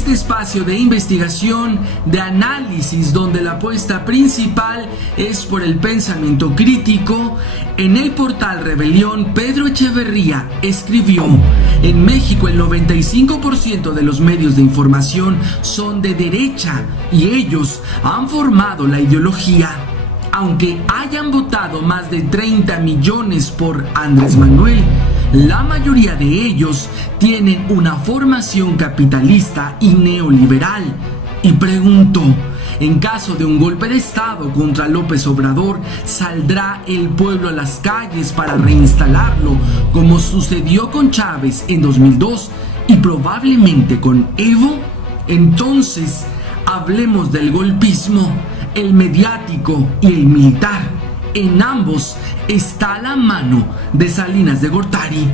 este espacio de investigación, de análisis, donde la apuesta principal es por el pensamiento crítico, en el portal Rebelión, Pedro Echeverría escribió: en México el 95% de los medios de información son de derecha y ellos han formado la ideología. Aunque hayan votado más de 30 millones por Andrés Manuel, la mayoría de ellos tienen una formación capitalista y neoliberal. Y pregunto, en caso de un golpe de Estado contra López Obrador, ¿saldrá el pueblo a las calles para reinstalarlo, como sucedió con Chávez en 2002 y probablemente con Evo? Entonces, hablemos del golpismo, el mediático y el militar. En ambos está la mano de Salinas de Gortari.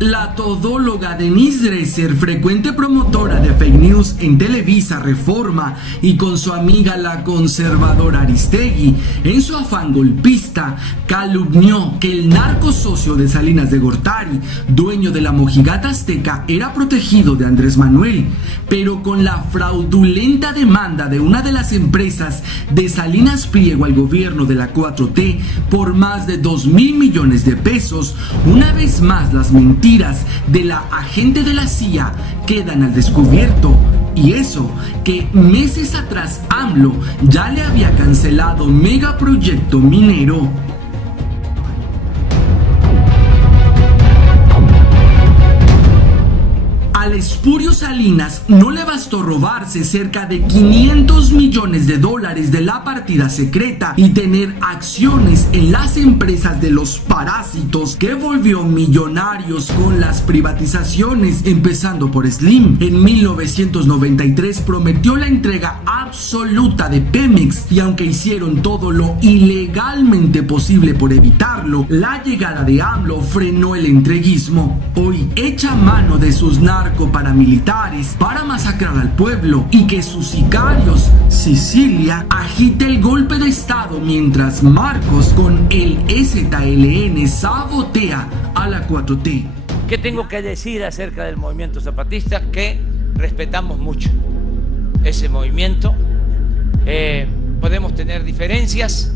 La todóloga Denise Dresser, frecuente promotora de fake news en Televisa, Reforma y con su amiga la conservadora Aristegui, en su afán golpista, calumnió que el narco socio de Salinas de Gortari, dueño de la Mojigata Azteca, era protegido de Andrés Manuel, pero con la fraudulenta demanda de una de las empresas de Salinas Pliego al gobierno de la 4T por más de 2,000 millones de pesos, una vez más las mentiras de la agente de la CIA quedan al descubierto. Y eso que meses atrás AMLO ya le había cancelado megaproyecto minero. Al espurio Salinas no le bastó robarse cerca de 500 millones de dólares de la partida secreta y tener acciones en las empresas de los parásitos que volvió millonarios con las privatizaciones, empezando por Slim. En 1993 prometió la entrega absoluta de Pemex y aunque hicieron todo lo ilegalmente posible por evitarlo, la llegada de AMLO frenó el entreguismo. Hoy echa mano de sus paramilitares para masacrar al pueblo y que sus sicarios, Sicilia, agite el golpe de estado mientras Marcos con el EZLN sabotea a la 4T. ¿Qué tengo que decir acerca del movimiento zapatista? Que respetamos mucho ese movimiento, podemos tener diferencias,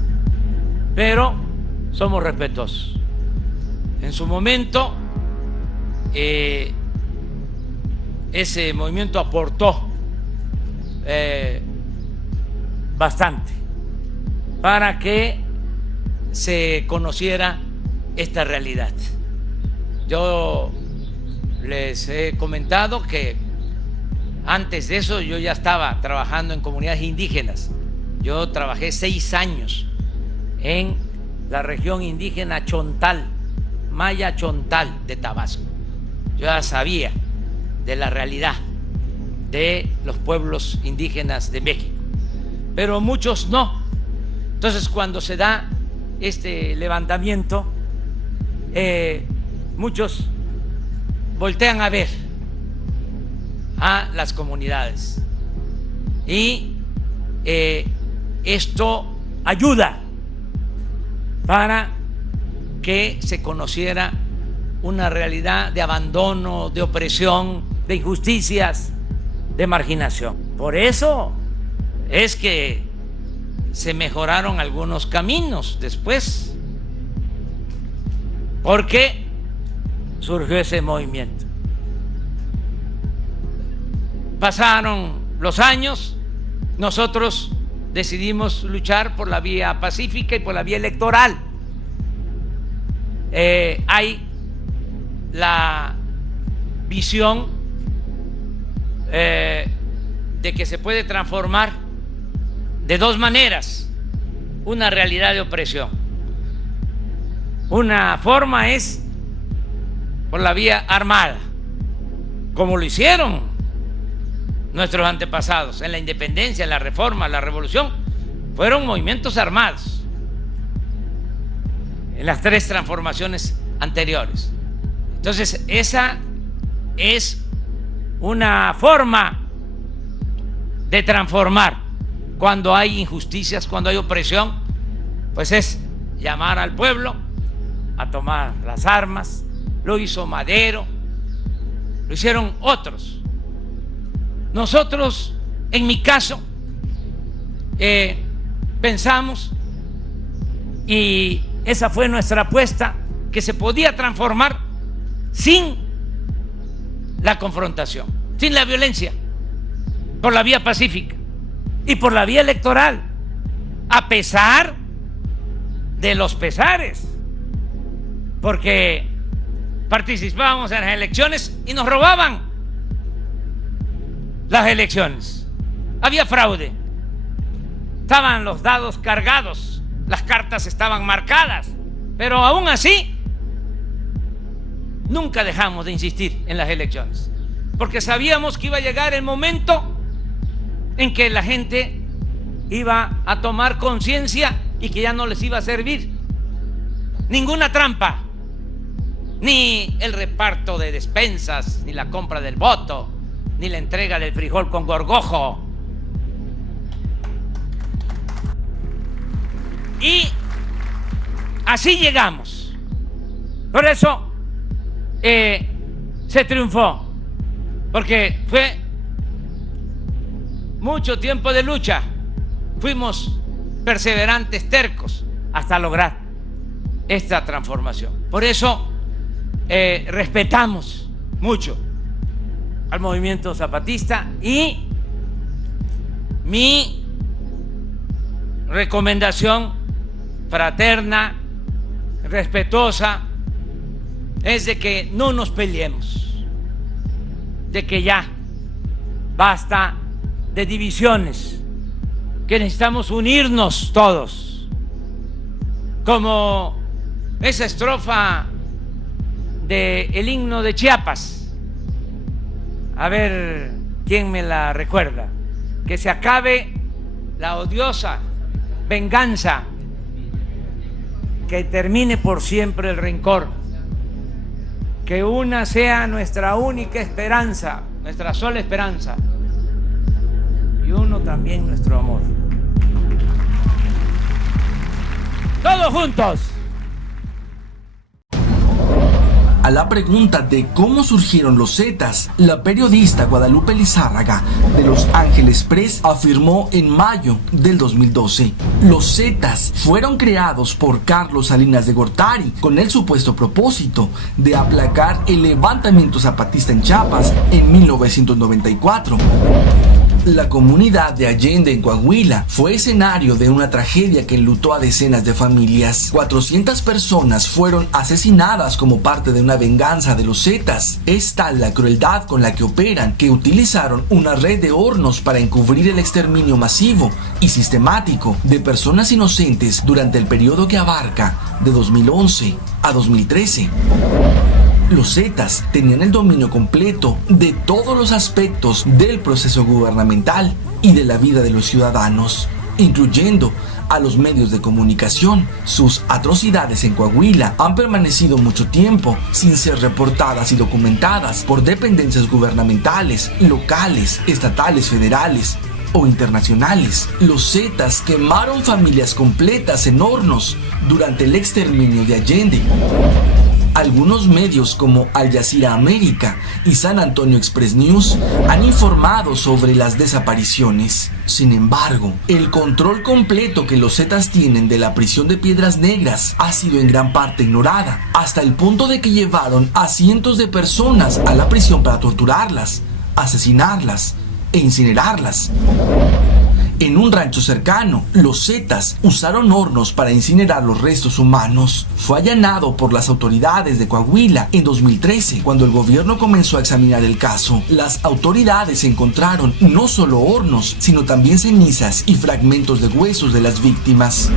pero somos respetuosos. En su momento, ese movimiento aportó bastante para que se conociera esta realidad. Yo les he comentado que antes de eso yo ya estaba trabajando en comunidades indígenas. Yo trabajé 6 años en la región indígena Chontal, Maya Chontal de Tabasco. Yo ya sabía de la realidad de los pueblos indígenas de México, pero muchos no. Entonces, cuando se da este levantamiento, muchos voltean a ver a las comunidades y esto ayuda para que se conociera una realidad de abandono, de opresión, de injusticias, de marginación. Por eso es que se mejoraron algunos caminos después, porque surgió ese movimiento. Pasaron los años, nosotros decidimos luchar por la vía pacífica y por la vía electoral. Hay la visión de que se puede transformar de 2 maneras una realidad de opresión. Una forma es por la vía armada, como lo hicieron nuestros antepasados en la independencia, en la reforma, la revolución. Fueron movimientos armados en las 3 transformaciones anteriores. Entonces, esa es una forma de transformar. Cuando hay injusticias, cuando hay opresión, pues es llamar al pueblo a tomar las armas, lo hizo Madero, lo hicieron otros. Nosotros, en mi caso, pensamos, y esa fue nuestra apuesta, que se podía transformar sin la confrontación, sin la violencia, por la vía pacífica y por la vía electoral, a pesar de los pesares, porque participábamos en las elecciones y nos robaban las elecciones. Había fraude, estaban los dados cargados, las cartas estaban marcadas, pero aún así nunca dejamos de insistir en las elecciones, porque sabíamos que iba a llegar el momento en que la gente iba a tomar conciencia y que ya no les iba a servir ninguna trampa, ni el reparto de despensas, ni la compra del voto, ni la entrega del frijol con gorgojo. Y así llegamos. Por eso se triunfó, porque fue mucho tiempo de lucha. Fuimos perseverantes, tercos, hasta lograr esta transformación. Por eso respetamos mucho al movimiento zapatista, y mi recomendación fraterna, respetuosa, es de que no nos peleemos, de que ya basta de divisiones, que necesitamos unirnos todos, como esa estrofa del himno de Chiapas. A ver quién me la recuerda. Que se acabe la odiosa venganza, que termine por siempre el rencor, que una sea nuestra única esperanza, nuestra sola esperanza, y uno también nuestro amor. Todos juntos. A la pregunta de cómo surgieron los Zetas, la periodista Guadalupe Lizárraga de Los Ángeles Press afirmó en mayo del 2012: los Zetas fueron creados por Carlos Salinas de Gortari con el supuesto propósito de aplacar el levantamiento zapatista en Chiapas en 1994. La comunidad de Allende en Coahuila fue escenario de una tragedia que enlutó a decenas de familias. 400 personas fueron asesinadas como parte de una venganza de los Zetas. Es tal la crueldad con la que operan que utilizaron una red de hornos para encubrir el exterminio masivo y sistemático de personas inocentes durante el periodo que abarca de 2011 a 2013. Los Zetas tenían el dominio completo de todos los aspectos del proceso gubernamental y de la vida de los ciudadanos, incluyendo a los medios de comunicación. Sus atrocidades en Coahuila han permanecido mucho tiempo sin ser reportadas y documentadas por dependencias gubernamentales, locales, estatales, federales o internacionales. Los Zetas quemaron familias completas en hornos durante el exterminio de Allende. Algunos medios como Al Jazeera América y San Antonio Express News han informado sobre las desapariciones. Sin embargo, el control completo que los Zetas tienen de la prisión de Piedras Negras ha sido en gran parte ignorada, hasta el punto de que llevaron a cientos de personas a la prisión para torturarlas, asesinarlas e incinerarlas. En un rancho cercano, los Zetas usaron hornos para incinerar los restos humanos. Fue allanado por las autoridades de Coahuila en 2013, cuando el gobierno comenzó a examinar el caso. Las autoridades encontraron no solo hornos, sino también cenizas y fragmentos de huesos de las víctimas.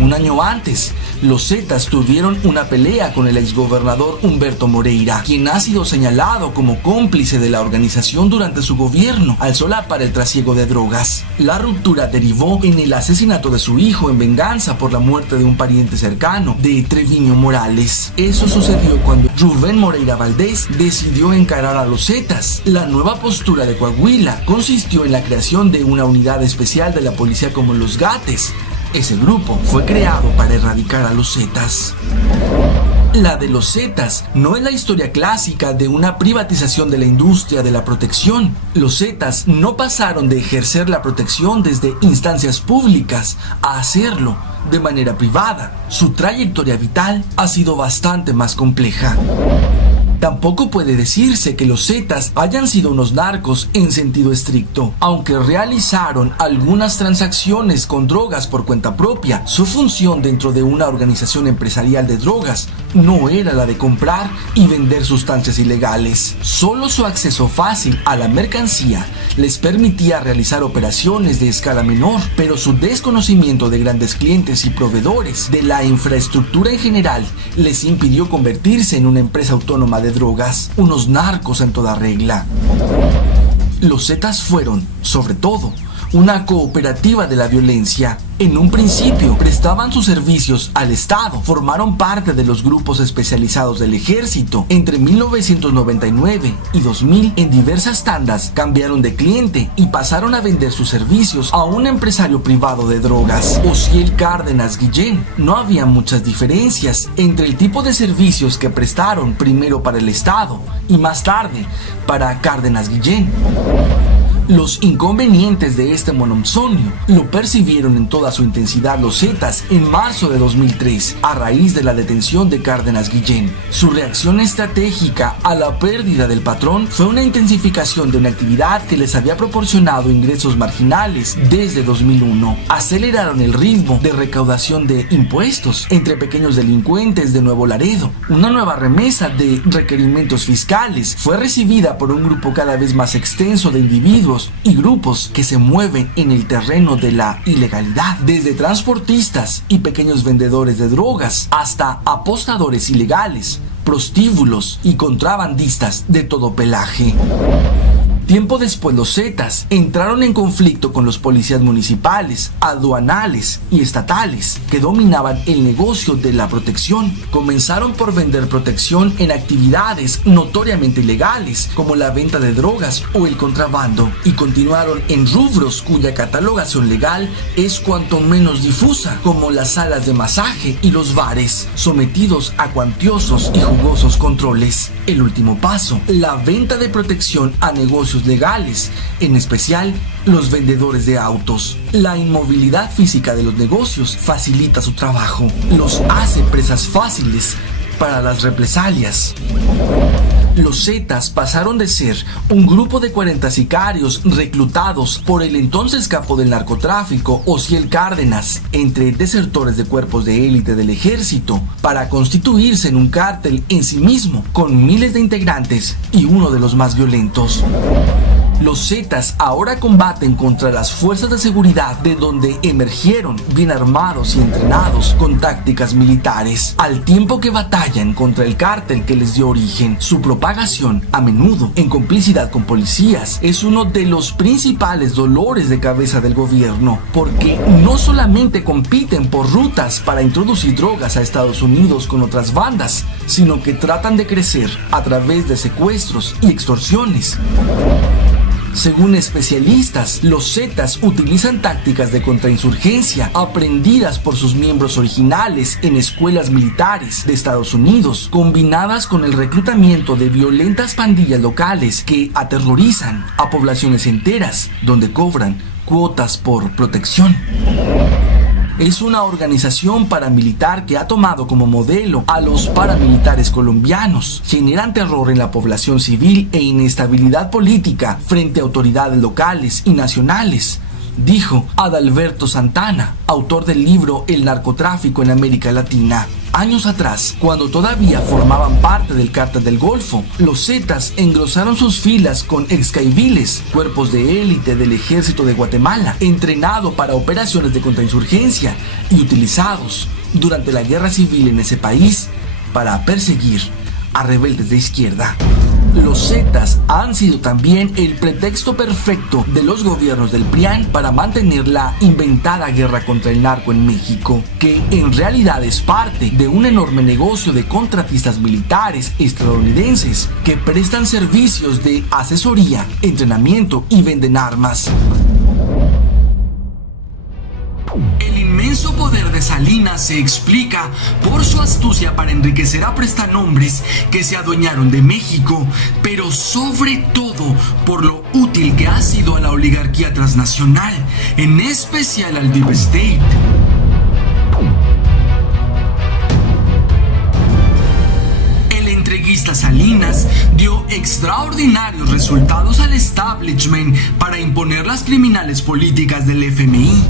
Un año antes, los Zetas tuvieron una pelea con el exgobernador Humberto Moreira, quien ha sido señalado como cómplice de la organización durante su gobierno al solapar el trasiego de drogas. La ruptura derivó en el asesinato de su hijo en venganza por la muerte de un pariente cercano de Treviño Morales. Eso sucedió cuando Rubén Moreira Valdés decidió encarar a los Zetas. La nueva postura de Coahuila consistió en la creación de una unidad especial de la policía como los Gates, Ese grupo fue creado para erradicar a los Zetas. La de los Zetas no es la historia clásica de una privatización de la industria de la protección. Los Zetas no pasaron de ejercer la protección desde instancias públicas a hacerlo de manera privada. Su trayectoria vital ha sido bastante más compleja. Tampoco puede decirse que los Zetas hayan sido unos narcos en sentido estricto. Aunque realizaron algunas transacciones con drogas por cuenta propia, su función dentro de una organización empresarial de drogas no era la de comprar y vender sustancias ilegales. Solo su acceso fácil a la mercancía les permitía realizar operaciones de escala menor, pero su desconocimiento de grandes clientes y proveedores de la infraestructura en general les impidió convertirse en una empresa autónoma de drogas, unos narcos en toda regla. Los Zetas fueron, sobre todo, una cooperativa de la violencia. En un principio prestaban sus servicios al Estado, formaron parte de los grupos especializados del ejército. Entre 1999 y 2000, en diversas tandas, cambiaron de cliente y pasaron a vender sus servicios a un empresario privado de drogas, Osiel Cárdenas Guillén. No había muchas diferencias entre el tipo de servicios que prestaron primero para el Estado y más tarde para Cárdenas Guillén. Los inconvenientes de este monomsonio lo percibieron en toda su intensidad los Zetas en marzo de 2003, a raíz de la detención de Cárdenas Guillén. Su reacción estratégica a la pérdida del patrón fue una intensificación de una actividad que les había proporcionado ingresos marginales desde 2001. Aceleraron el ritmo de recaudación de impuestos entre pequeños delincuentes de Nuevo Laredo. Una nueva remesa de requerimientos fiscales fue recibida por un grupo cada vez más extenso de individuos y grupos que se mueven en el terreno de la ilegalidad, desde transportistas y pequeños vendedores de drogas hasta apostadores ilegales, prostíbulos y contrabandistas de todo pelaje. Tiempo después, los Zetas entraron en conflicto con los policías municipales, aduanales y estatales que dominaban el negocio de la protección. Comenzaron por vender protección en actividades notoriamente ilegales, como la venta de drogas o el contrabando, y continuaron en rubros cuya catalogación legal es cuanto menos difusa, como las salas de masaje y los bares, sometidos a cuantiosos y jugosos controles. El último paso, la venta de protección a negocios legales, en especial los vendedores de autos. La inmovilidad física de los negocios facilita su trabajo, los hace presas fáciles para las represalias. Los Zetas pasaron de ser un grupo de 40 sicarios reclutados por el entonces capo del narcotráfico, Osiel Cárdenas, entre desertores de cuerpos de élite del ejército, para constituirse en un cártel en sí mismo, con miles de integrantes y uno de los más violentos. Los Zetas ahora combaten contra las fuerzas de seguridad, de donde emergieron bien armados y entrenados con tácticas militares, al tiempo que batallan contra el cártel que les dio origen. Su propagación, a menudo en complicidad con policías, es uno de los principales dolores de cabeza del gobierno, porque no solamente compiten por rutas para introducir drogas a Estados Unidos con otras bandas, sino que tratan de crecer a través de secuestros y extorsiones. Según especialistas, los Zetas utilizan tácticas de contrainsurgencia aprendidas por sus miembros originales en escuelas militares de Estados Unidos, combinadas con el reclutamiento de violentas pandillas locales que aterrorizan a poblaciones enteras, donde cobran cuotas por protección. Es una organización paramilitar que ha tomado como modelo a los paramilitares colombianos. Generan terror en la población civil e inestabilidad política frente a autoridades locales y nacionales, dijo Adalberto Santana, autor del libro El narcotráfico en América Latina. Años atrás, cuando todavía formaban parte del Cártel del Golfo, los Zetas engrosaron sus filas con excaiviles, cuerpos de élite del ejército de Guatemala, entrenado para operaciones de contrainsurgencia y utilizados durante la guerra civil en ese país para perseguir a rebeldes de izquierda. Los Zetas han sido también el pretexto perfecto de los gobiernos del PRIAN para mantener la inventada guerra contra el narco en México, que en realidad es parte de un enorme negocio de contratistas militares estadounidenses que prestan servicios de asesoría, entrenamiento y venden armas. El inmenso inmenso poder de Salinas se explica por su astucia para enriquecer a prestanombres que se adueñaron de México, pero sobre todo por lo útil que ha sido a la oligarquía transnacional, en especial al Deep State. Salinas dio extraordinarios resultados al establishment para imponer las criminales políticas del FMI,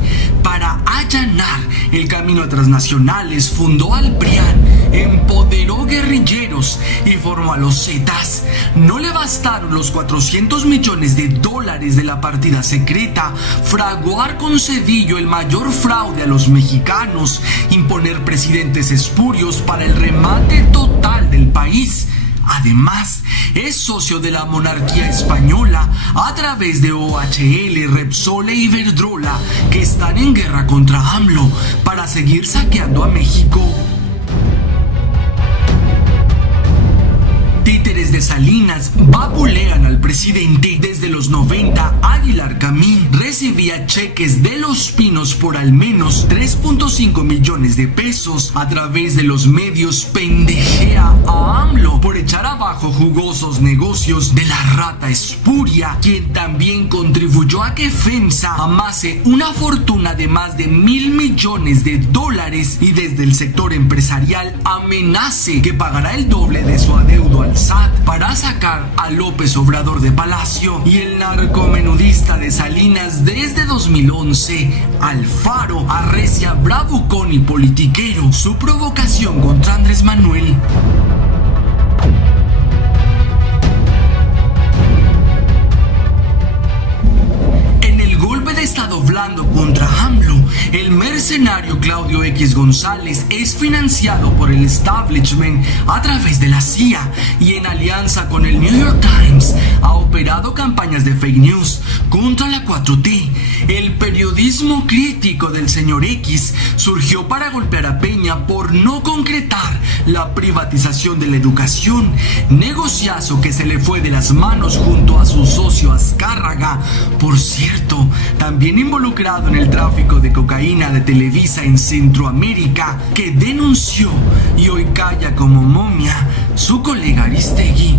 para allanar el camino a transnacionales, fundó al PRIAN, empoderó guerrilleros y formó a los Zetas. No le bastaron los $400 millones de la partida secreta, fraguar con Zedillo el mayor fraude a los mexicanos, imponer presidentes espurios para el remate total del país. Además, es socio de la monarquía española a través de OHL, Repsol e Iberdrola, que están en guerra contra AMLO para seguir saqueando a México. Títeres de Salinas vapulean al presidente. Desde los 90, Aguilar Camín recibía cheques de Los Pinos por al menos 3.5 millones de pesos. A través de los medios pendejea a AMLO por echar abajo jugosos negocios de la rata espuria, quien también contribuyó a que FEMSA amase una fortuna de más de $1,000 millones y desde el sector empresarial amenace que pagará el doble de su adeudo al SAT para sacar a López Obrador de Palacio. Y el narcomenudista de Salinas desde 2011, Alfaro, arrecia bravucón y politiquero su provocación contra Andrés Manuel. En el golpe de estado blando contra AMLO, el mercenario Claudio X González es financiado por el establishment a través de la CIA y en alianza con el New York Times ha operado campañas de fake news contra la 4T. El periodismo crítico del señor X surgió para golpear a Peña por no concretar la privatización de la educación, negociazo que se le fue de las manos junto a su socio Azcárraga, por cierto, también involucrado en el tráfico de cocaína de Televisa en Centroamérica, que denunció y hoy calla como momia su colega Aristegui.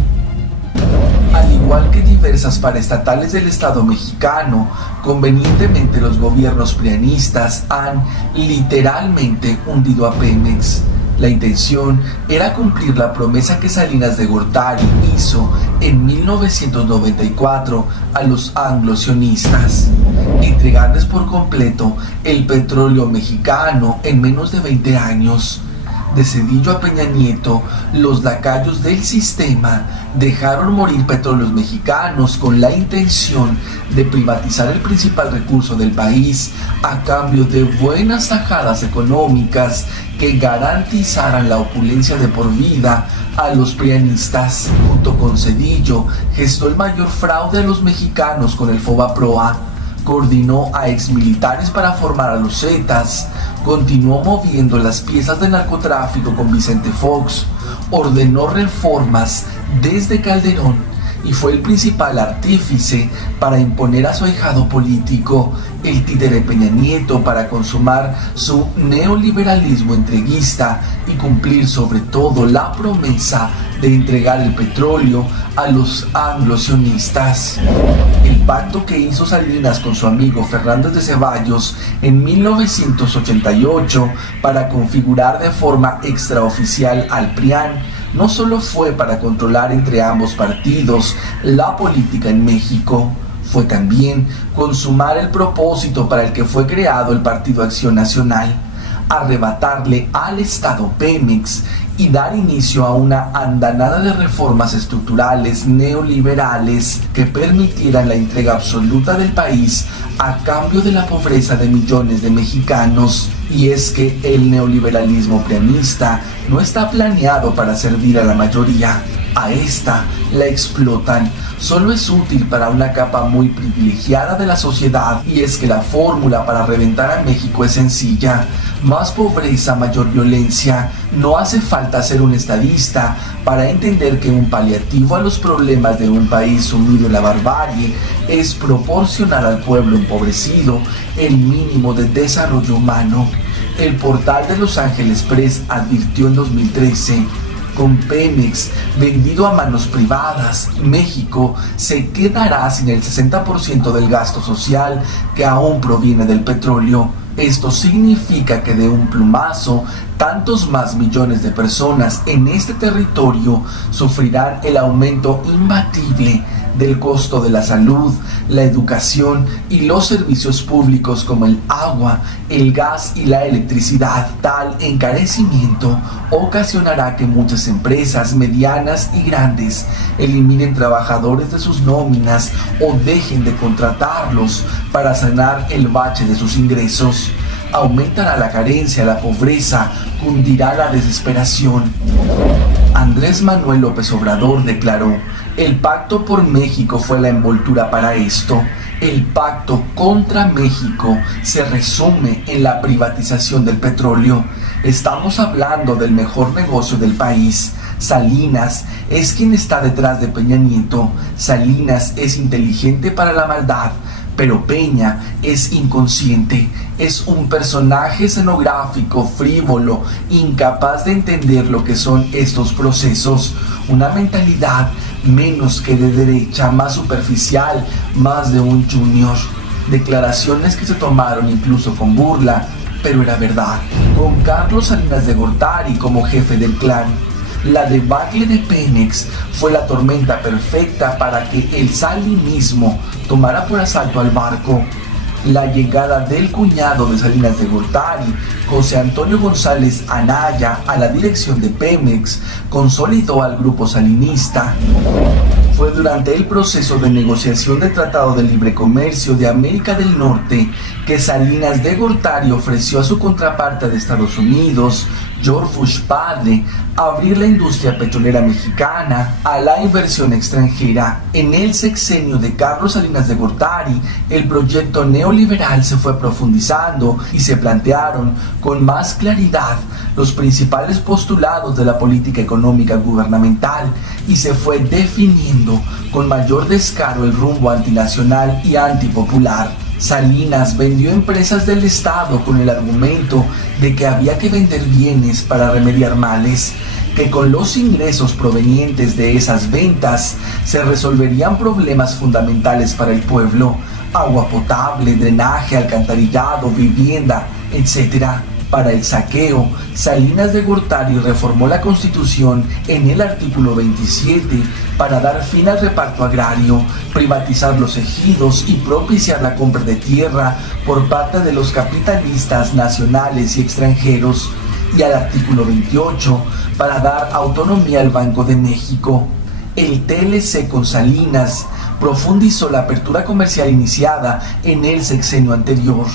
Al igual que diversas paraestatales del Estado mexicano, convenientemente los gobiernos prianistas han literalmente hundido a Pemex. La intención era cumplir la promesa que Salinas de Gortari hizo en 1994 a los anglo-sionistas: entregarles por completo el petróleo mexicano en menos de 20 años. De Zedillo a Peña Nieto, los lacayos del sistema dejaron morir petróleos mexicanos con la intención de privatizar el principal recurso del país a cambio de buenas tajadas económicas que garantizaran la opulencia de por vida a los prianistas. Junto con Zedillo, gestó el mayor fraude a los mexicanos con el FOBAPROA, coordinó a exmilitares para formar a los Zetas, continuó moviendo las piezas del narcotráfico con Vicente Fox, ordenó reformas desde Calderón y fue el principal artífice para imponer a su ahijado político, el títere Peña Nieto, para consumar su neoliberalismo entreguista y cumplir sobre todo la promesa de entregar el petróleo a los anglo-sionistas. El pacto que hizo Salinas con su amigo Fernández de Ceballos en 1988 para configurar de forma extraoficial al PRIAN no solo fue para controlar entre ambos partidos la política en México, fue también consumar el propósito para el que fue creado el Partido Acción Nacional: arrebatarle al Estado Pemex y dar inicio a una andanada de reformas estructurales neoliberales que permitieran la entrega absoluta del país a cambio de la pobreza de millones de mexicanos. Y es que el neoliberalismo prianista no está planeado para servir a la mayoría. A esta la explotan. Solo es útil para una capa muy privilegiada de la sociedad, y es que la fórmula para reventar a México es sencilla: más pobreza, mayor violencia. No hace falta ser un estadista para entender que un paliativo a los problemas de un país sumido en la barbarie es proporcionar al pueblo empobrecido el mínimo de desarrollo humano. El portal de Los Ángeles Press advirtió en 2013: con Pemex vendido a manos privadas, México se quedará sin el 60% del gasto social que aún proviene del petróleo. Esto significa que de un plumazo, tantos más millones de personas en este territorio sufrirán el aumento imbatible del costo de la salud, la educación y los servicios públicos como el agua, el gas y la electricidad. Tal encarecimiento ocasionará que muchas empresas medianas y grandes eliminen trabajadores de sus nóminas o dejen de contratarlos para sanar el bache de sus ingresos. Aumentará la carencia, la pobreza, cundirá la desesperación. Andrés Manuel López Obrador declaró: el pacto por México fue la envoltura para esto. El pacto contra México se resume en la privatización del petróleo. Estamos hablando del mejor negocio del país. Salinas es quien está detrás de Peña Nieto. Salinas es inteligente para la maldad, pero Peña es inconsciente. Es un personaje escenográfico, frívolo, incapaz de entender lo que son estos procesos. Una mentalidad menos que de derecha, más superficial, más de un junior. Declaraciones que se tomaron incluso con burla, pero era verdad. Con Carlos Salinas de Gortari como jefe del clan, la debacle de Pemex fue la tormenta perfecta para que el salinismo tomara por asalto al barco. La llegada del cuñado de Salinas de Gortari, José Antonio González Anaya, a la dirección de Pemex, consolidó al grupo salinista. Fue durante el proceso de negociación del Tratado de Libre Comercio de América del Norte que Salinas de Gortari ofreció a su contraparte de Estados Unidos, George Bush padre, abrir la industria petrolera mexicana a la inversión extranjera. En el sexenio de Carlos Salinas de Gortari, el proyecto neoliberal se fue profundizando y se plantearon con más claridad los principales postulados de la política económica gubernamental y se fue definiendo con mayor descaro el rumbo antinacional y antipopular. Salinas vendió empresas del Estado con el argumento de que había que vender bienes para remediar males, que con los ingresos provenientes de esas ventas se resolverían problemas fundamentales para el pueblo: agua potable, drenaje, alcantarillado, vivienda, etc. Para el saqueo, Salinas de Gortari reformó la Constitución en el artículo 27 para dar fin al reparto agrario, privatizar los ejidos y propiciar la compra de tierra por parte de los capitalistas nacionales y extranjeros, y al artículo 28 para dar autonomía al Banco de México. El TLC con Salinas profundizó la apertura comercial iniciada en el sexenio anterior,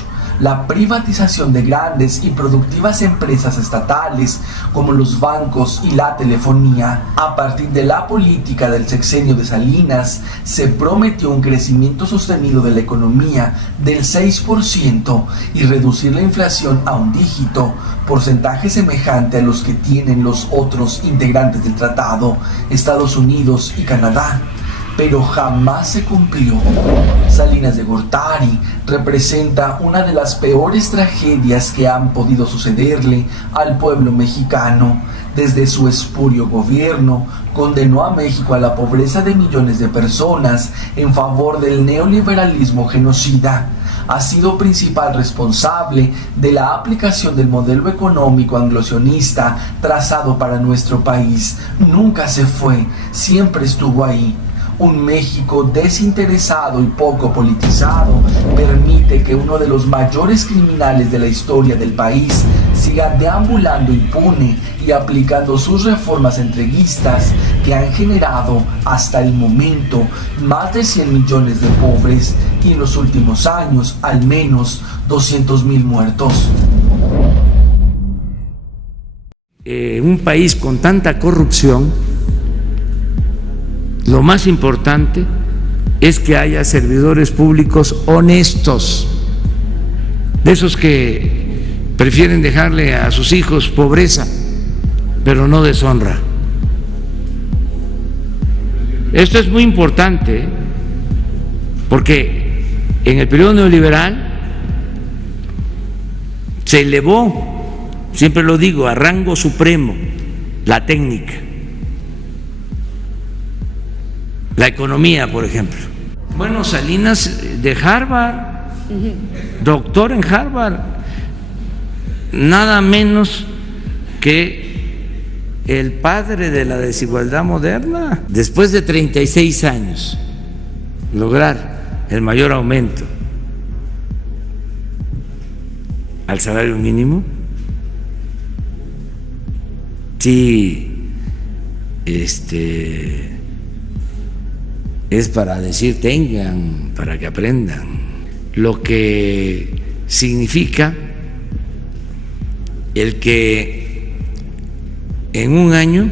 la privatización de grandes y productivas empresas estatales como los bancos y la telefonía. A partir de la política del sexenio de Salinas, se prometió un crecimiento sostenido de la economía del 6% y reducir la inflación a un dígito, porcentaje semejante a los que tienen los otros integrantes del tratado, Estados Unidos y Canadá. Pero jamás se cumplió. Salinas de Gortari representa una de las peores tragedias que han podido sucederle al pueblo mexicano. Desde su espurio gobierno, condenó a México a la pobreza de millones de personas en favor del neoliberalismo genocida. Ha sido principal responsable de la aplicación del modelo económico anglosionista trazado para nuestro país. Nunca se fue, siempre estuvo ahí. Un México desinteresado y poco politizado permite que uno de los mayores criminales de la historia del país siga deambulando impune y aplicando sus reformas entreguistas que han generado hasta el momento más de 100 millones de pobres y en los últimos años al menos 200,000 muertos. Un país con tanta corrupción, lo más importante es que haya servidores públicos honestos, de esos que prefieren dejarle a sus hijos pobreza, pero no deshonra. Esto es muy importante porque en el periodo neoliberal se elevó siempre lo digo, a rango supremo, la técnica, la economía, por ejemplo. Bueno, Salinas de Harvard, doctor en Harvard, nada menos que el padre de la desigualdad moderna. Después de 36 años, lograr el mayor aumento al salario mínimo, sí, es para decir tengan, para que aprendan, lo que significa el que en un año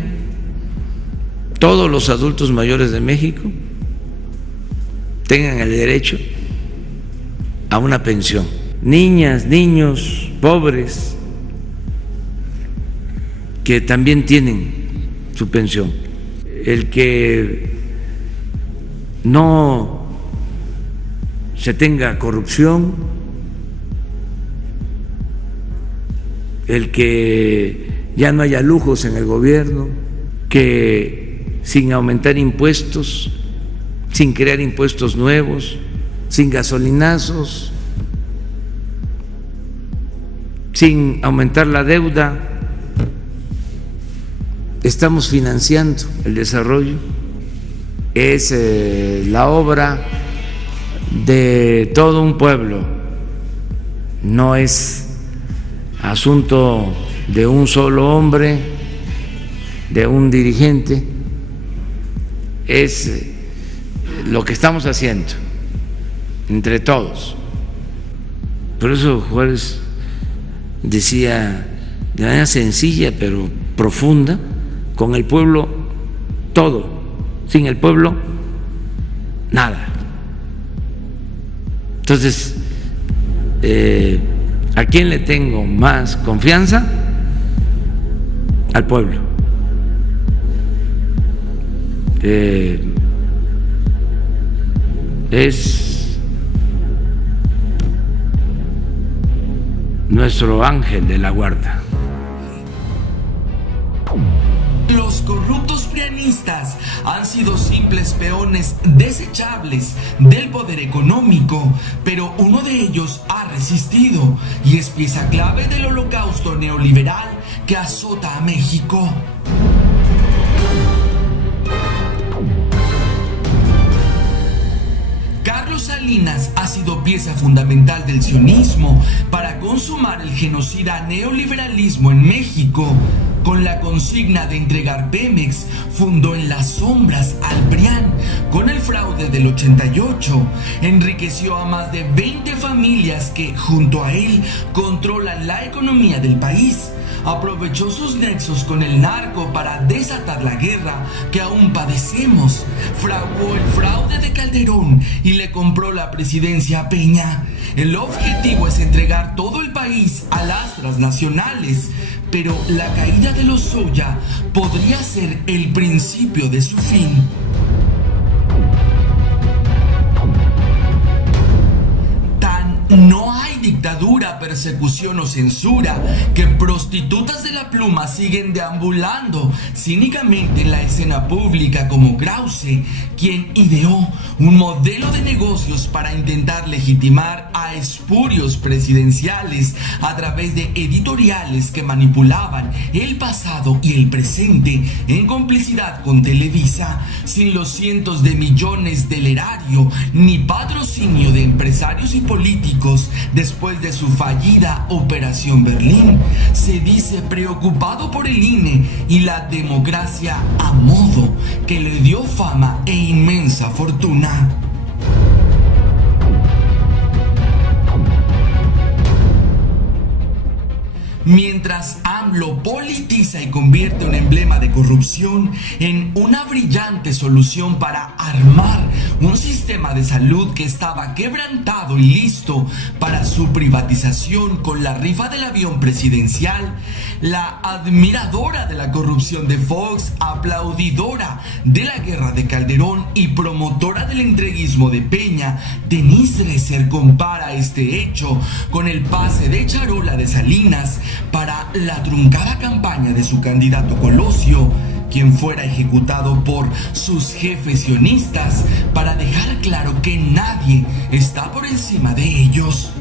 todos los adultos mayores de México tengan el derecho a una pensión. Niñas, niños, pobres, que también tienen su pensión. El que no se tenga corrupción, el que ya no haya lujos en el gobierno, que sin aumentar impuestos, sin crear impuestos nuevos, sin gasolinazos, sin aumentar la deuda, estamos financiando el desarrollo. Es la obra de todo un pueblo, no es asunto de un solo hombre, de un dirigente, es lo que estamos haciendo entre todos. Por eso Juárez decía de manera sencilla pero profunda, con el pueblo todo, sin el pueblo nada. Entonces, ¿a quién le tengo más confianza? Al pueblo. Es nuestro ángel de la guarda. Los corruptos prianistas han sido simples peones desechables del poder económico, pero uno de ellos ha resistido y es pieza clave del holocausto neoliberal que azota a México. Carlos Salinas ha sido pieza fundamental del sionismo para consumar el genocida neoliberalismo en México. Con la consigna de entregar Pemex, fundó en las sombras al PRIAN. Con el fraude del 88, enriqueció a más de 20 familias que, junto a él, controlan la economía del país. Aprovechó sus nexos con el narco para desatar la guerra que aún padecemos. Fraguó el fraude de Calderón y le compró la presidencia a Peña. El objetivo es entregar todo el país a las transnacionales, pero la caída de Lozoya podría ser el principio de su fin. No hay dictadura, persecución o censura que prostitutas de la pluma siguen deambulando cínicamente en la escena pública como Krause, quien ideó un modelo de negocios para intentar legitimar a espurios presidenciales a través de editoriales que manipulaban el pasado y el presente en complicidad con Televisa, sin los cientos de millones del erario ni patrocinio de empresarios y políticos. Después de su fallida Operación Berlín, se dice preocupado por el INE y la democracia a modo, que le dio fama e inmensa fortuna. Mientras AMLO politiza y convierte un emblema de corrupción en una brillante solución para armar un sistema de salud que estaba quebrantado y listo para su privatización con la rifa del avión presidencial, la admiradora de la corrupción de Fox, aplaudidora de la guerra de Calderón y promotora del entreguismo de Peña, Denise Dresser compara este hecho con el pase de charola de Salinas para la truncada campaña de su candidato Colosio, quien fuera ejecutado por sus jefes sionistas, para dejar claro que nadie está por encima de ellos.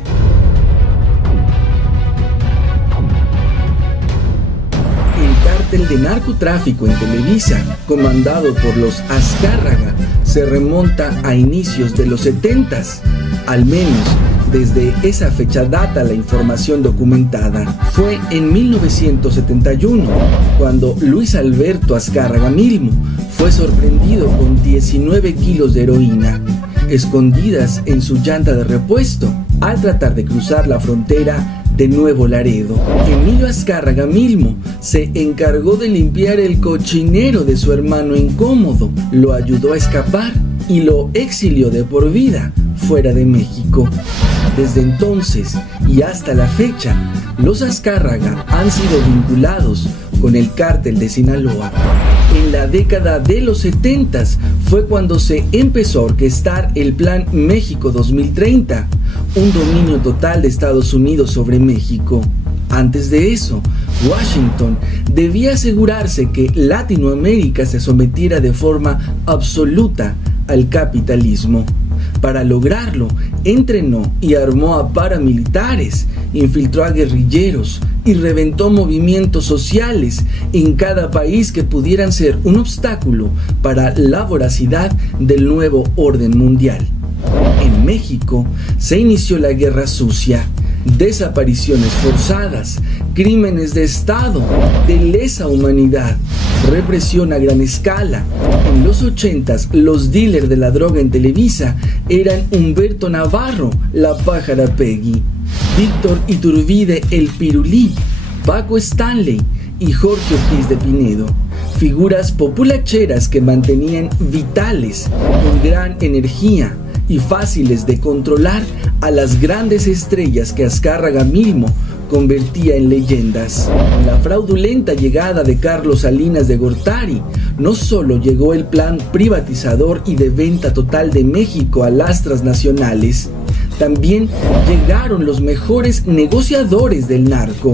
El cártel de narcotráfico en Televisa, comandado por los Azcárraga, se remonta a inicios de los 70s. Al menos desde esa fecha data la información documentada. Fue en 1971 cuando Luis Alberto Azcárraga Milmo fue sorprendido con 19 kilos de heroína escondidas en su llanta de repuesto al tratar de cruzar la frontera de Nuevo Laredo. Emilio Azcárraga Milmo se encargó de limpiar el cochinero de su hermano incómodo, lo ayudó a escapar y lo exilió de por vida fuera de México. Desde entonces y hasta la fecha, los Azcárraga han sido vinculados con el cártel de Sinaloa. En la década de los 70s fue cuando se empezó a orquestar el Plan México 2030, un dominio total de Estados Unidos sobre México. Antes de eso, Washington debía asegurarse que Latinoamérica se sometiera de forma absoluta al capitalismo. Para lograrlo, entrenó y armó a paramilitares, infiltró a guerrilleros y reventó movimientos sociales en cada país que pudieran ser un obstáculo para la voracidad del nuevo orden mundial. En México se inició la Guerra Sucia, desapariciones forzadas, crímenes de Estado, de lesa humanidad, represión a gran escala. En los 80s, los dealers de la droga en Televisa eran Humberto Navarro, la Pájara Peggy, Víctor Iturbide, el Pirulí, Paco Stanley y Jorge Ortiz de Pinedo. Figuras populacheras que mantenían vitales, con gran energía y fáciles de controlar a las grandes estrellas que Azcárraga Milmo convertía en leyendas. Con la fraudulenta llegada de Carlos Salinas de Gortari, no solo llegó el plan privatizador y de venta total de México a las transnacionales, también llegaron los mejores negociadores del narco.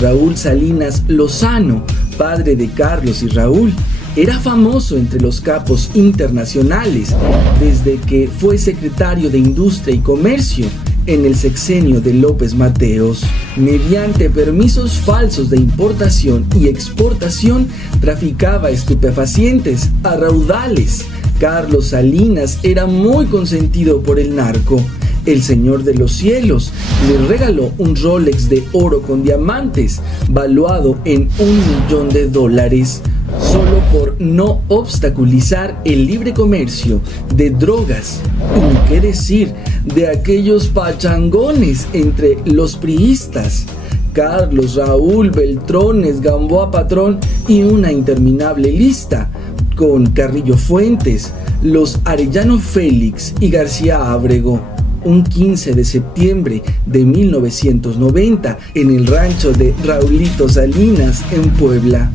Raúl Salinas Lozano, padre de Carlos y Raúl, era famoso entre los capos internacionales desde que fue secretario de Industria y Comercio en el sexenio de López Mateos. Mediante permisos falsos de importación y exportación, traficaba estupefacientes a raudales. Carlos Salinas era muy consentido por el narco. El Señor de los Cielos le regaló un Rolex de oro con diamantes, valuado en $1 millón, solo por no obstaculizar el libre comercio de drogas. Y ni qué decir de aquellos pachangones entre los priistas, Carlos, Raúl, Beltrones, Gamboa Patrón y una interminable lista, con Carrillo Fuentes, los Arellano Félix y García Ábrego. Un 15 de septiembre de 1990 en el rancho de Raulito Salinas en Puebla.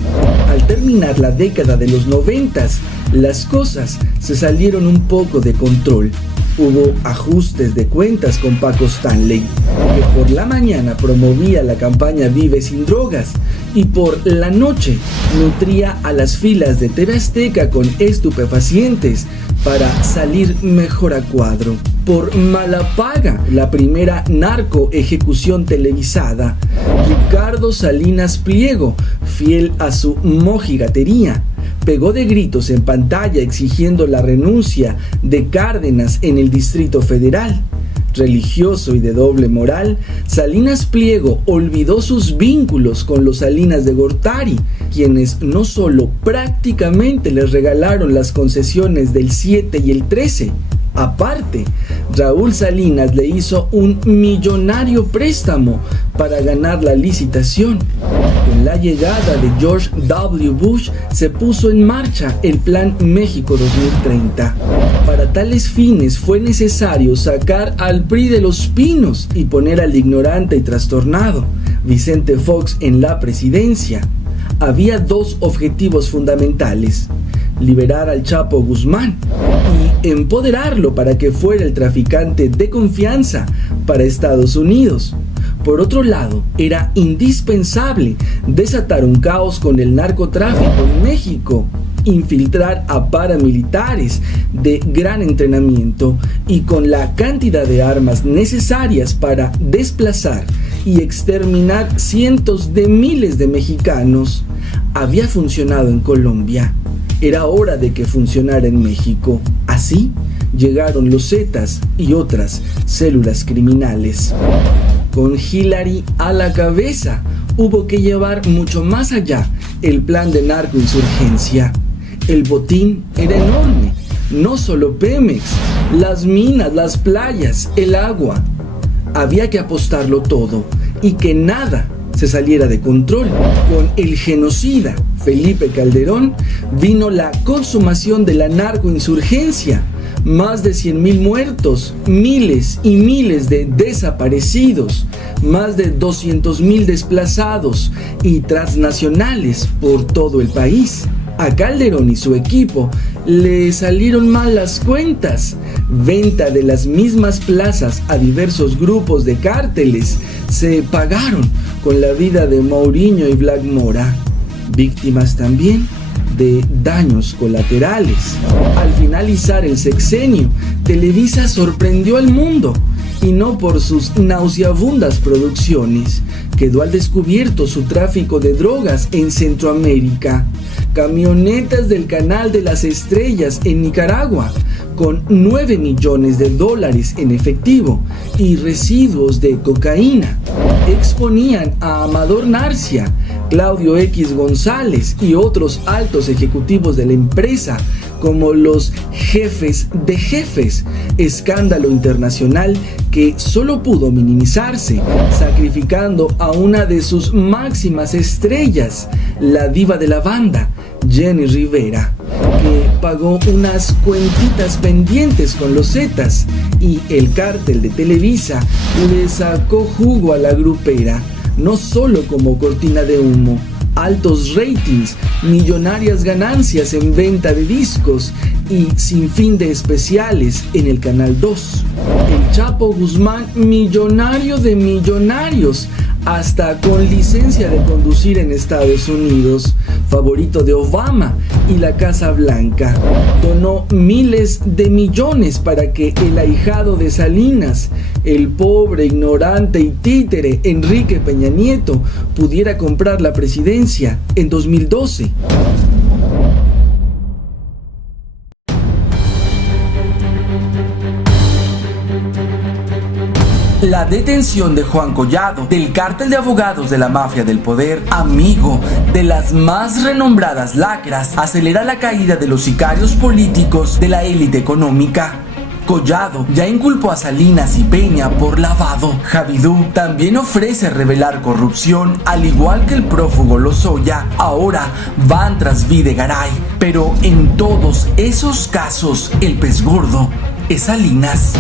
Al terminar la década de los 90s, las cosas se salieron un poco de control. Hubo ajustes de cuentas con Paco Stanley, que por la mañana promovía la campaña Vive sin drogas y por la noche nutría a las filas de TV Azteca con estupefacientes para salir mejor a cuadro. Por mala paga, la primera narco ejecución televisada, Ricardo Salinas Pliego, fiel a su mojigatería, pegó de gritos en pantalla exigiendo la renuncia de Cárdenas en el Distrito Federal. Religioso y de doble moral, Salinas Pliego olvidó sus vínculos con los Salinas de Gortari, quienes no solo prácticamente les regalaron las concesiones del 7 y el 13, aparte, Raúl Salinas le hizo un millonario préstamo para ganar la licitación. Con la llegada de George W. Bush se puso en marcha el Plan México 2030. Para tales fines fue necesario sacar al PRI de los pinos y poner al ignorante y trastornado Vicente Fox en la presidencia. Había dos objetivos fundamentales: liberar al Chapo Guzmán y empoderarlo para que fuera el traficante de confianza para Estados Unidos. Por otro lado, era indispensable desatar un caos con el narcotráfico en México, infiltrar a paramilitares de gran entrenamiento y con la cantidad de armas necesarias para desplazar y exterminar cientos de miles de mexicanos. Había funcionado en Colombia. Era hora de que funcionara en México. Así llegaron los Zetas y otras células criminales. Con Hillary a la cabeza, hubo que llevar mucho más allá el plan de narcoinsurgencia. El botín era enorme, no solo Pemex, las minas, las playas, el agua. Había que apostarlo todo y que nada se saliera de control. Con el genocida Felipe Calderón vino la consumación de la narcoinsurgencia. Más de 100,000 muertos, miles y miles de desaparecidos, más de 200,000 desplazados y transnacionales por todo el país. A Calderón y su equipo le salieron mal las cuentas. Venta de las mismas plazas a diversos grupos de cárteles se pagaron con la vida de Mourinho y Black Mora, víctimas también de daños colaterales. Al finalizar el sexenio, Televisa sorprendió al mundo, y no por sus nauseabundas producciones. Quedó al descubierto su tráfico de drogas en Centroamérica. Camionetas del Canal de las Estrellas en Nicaragua, con $9 millones en efectivo y residuos de cocaína, exponían a Amador Narcia, Claudio X González y otros altos ejecutivos de la empresa como los jefes de jefes, escándalo internacional que solo pudo minimizarse sacrificando a una de sus máximas estrellas, la diva de la banda, Jenny Rivera, que pagó unas cuentitas pendientes con los Zetas, y el cártel de Televisa le sacó jugo a la grupera, no solo como cortina de humo, altos ratings, millonarias ganancias en venta de discos y sin fin de especiales en el Canal 2. El Chapo Guzmán, millonario de millonarios, hasta con licencia de conducir en Estados Unidos, favorito de Obama y la Casa Blanca, donó miles de millones para que el ahijado de Salinas, el pobre, ignorante y títere Enrique Peña Nieto, pudiera comprar la presidencia en 2012. La detención de Juan Collado, del cártel de abogados de la mafia del poder, amigo de las más renombradas lacras, acelera la caída de los sicarios políticos de la élite económica. Collado ya inculpó a Salinas y Peña por lavado. Javidú también ofrece revelar corrupción, al igual que el prófugo Lozoya. Ahora van tras Videgaray, pero en todos esos casos el pez gordo es Salinas.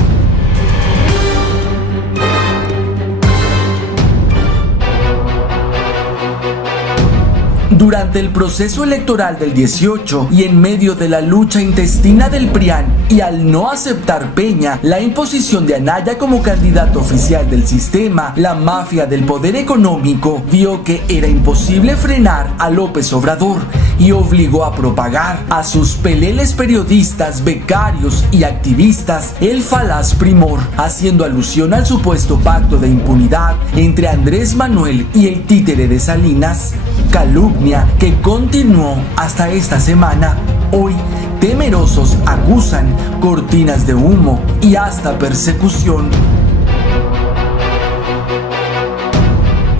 Durante el proceso electoral del 18 y en medio de la lucha intestina del PRIAN, y al no aceptar Peña la imposición de Anaya como candidato oficial del sistema, la mafia del poder económico vio que era imposible frenar a López Obrador y obligó a propagar a sus peleles periodistas, becarios y activistas el falaz primor, haciendo alusión al supuesto pacto de impunidad entre Andrés Manuel y el títere de Salinas, calumnia que continuó hasta esta semana. Hoy, temerosos acusan cortinas de humo y hasta persecución.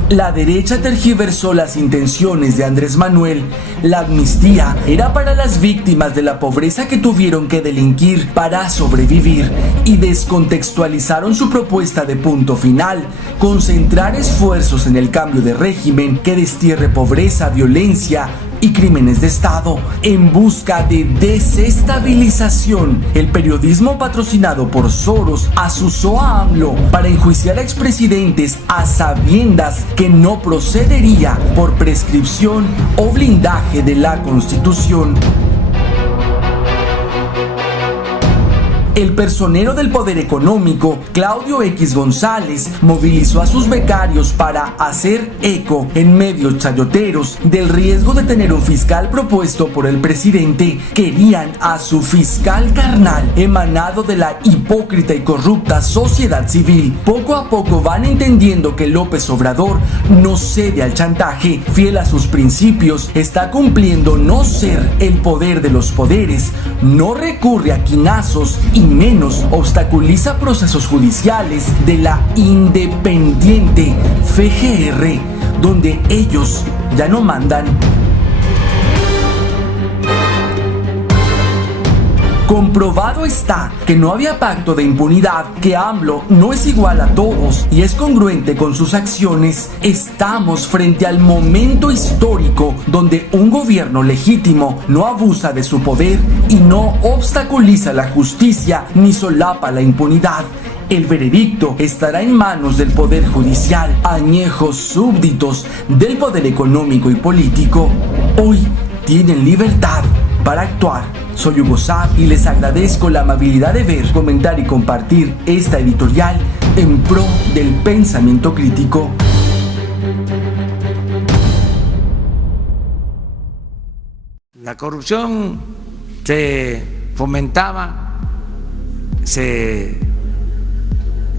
La derecha tergiversó las intenciones de Andrés Manuel. La amnistía era para las víctimas de la pobreza que tuvieron que delinquir para sobrevivir, y descontextualizaron su propuesta de punto final: concentrar esfuerzos en el cambio de régimen que destierre pobreza, violencia y crímenes de Estado en busca de desestabilización. El periodismo patrocinado por Soros asusó a AMLO para enjuiciar a expresidentes a sabiendas que no procedería por prescripción o blindaje de la Constitución. El personero del Poder Económico, Claudio X González, movilizó a sus becarios para hacer eco en medios chayoteros del riesgo de tener un fiscal propuesto por el presidente. Querían a su fiscal carnal, emanado de la hipócrita y corrupta sociedad civil. Poco a poco van entendiendo que López Obrador no cede al chantaje, fiel a sus principios, está cumpliendo no ser el poder de los poderes, no recurre a quinazos y menos obstaculiza procesos judiciales de la independiente FGR, donde ellos ya no mandan. Comprobado está que no había pacto de impunidad, que AMLO no es igual a todos y es congruente con sus acciones. Estamos frente al momento histórico donde un gobierno legítimo no abusa de su poder y no obstaculiza la justicia ni solapa la impunidad. El veredicto estará en manos del Poder Judicial. Añejos súbditos del poder económico y político hoy tienen libertad para actuar. Soy Hugo Saab y les agradezco la amabilidad de ver, comentar y compartir esta editorial en pro del pensamiento crítico. La corrupción se fomentaba, se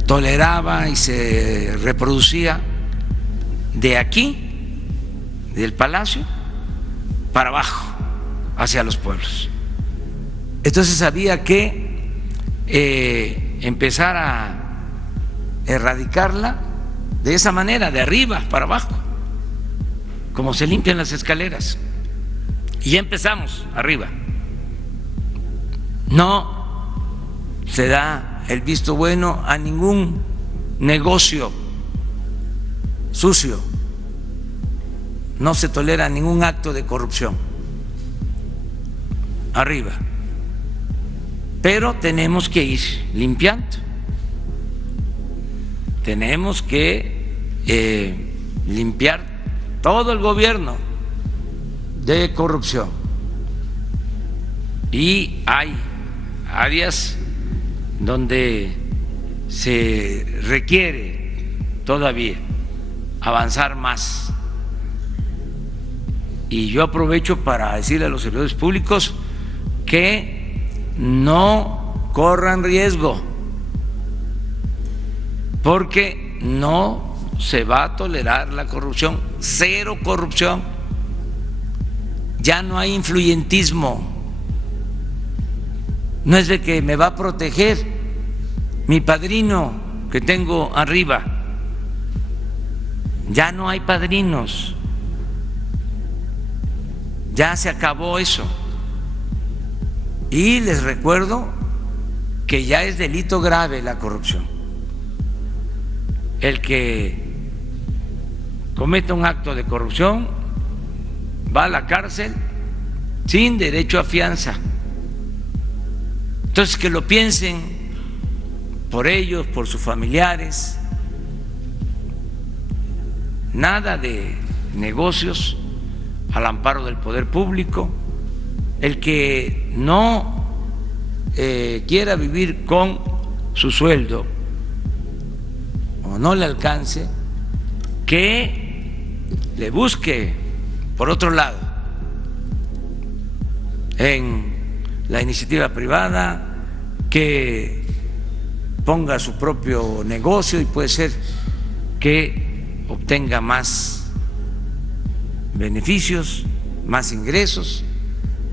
toleraba y se reproducía de aquí, del palacio, para abajo, hacia los pueblos. Entonces había que empezar a erradicarla de esa manera, de arriba para abajo, como se limpian las escaleras. Y ya empezamos arriba. No se da el visto bueno a ningún negocio sucio, no se tolera ningún acto de corrupción. Arriba. Pero tenemos que ir limpiando, tenemos que limpiar todo el gobierno de corrupción, y hay áreas donde se requiere todavía avanzar más, y yo aprovecho para decirle a los servidores públicos que no corran riesgo, porque no se va a tolerar la corrupción. Cero corrupción. Ya no hay influyentismo. No es de que me va a proteger mi padrino que tengo arriba. Ya no hay padrinos. Ya se acabó eso. Y les recuerdo que ya es delito grave la corrupción. El que cometa un acto de corrupción va a la cárcel sin derecho a fianza. Entonces, que lo piensen por ellos, por sus familiares. Nada de negocios al amparo del poder público. El que no quiera vivir con su sueldo o no le alcance, que le busque por otro lado en la iniciativa privada, que ponga su propio negocio, y puede ser que obtenga más beneficios, más ingresos.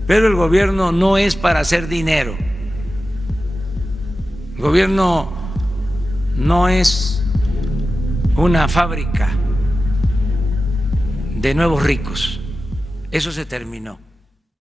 Pero el gobierno no es para hacer dinero. El gobierno no es una fábrica de nuevos ricos. Eso se terminó.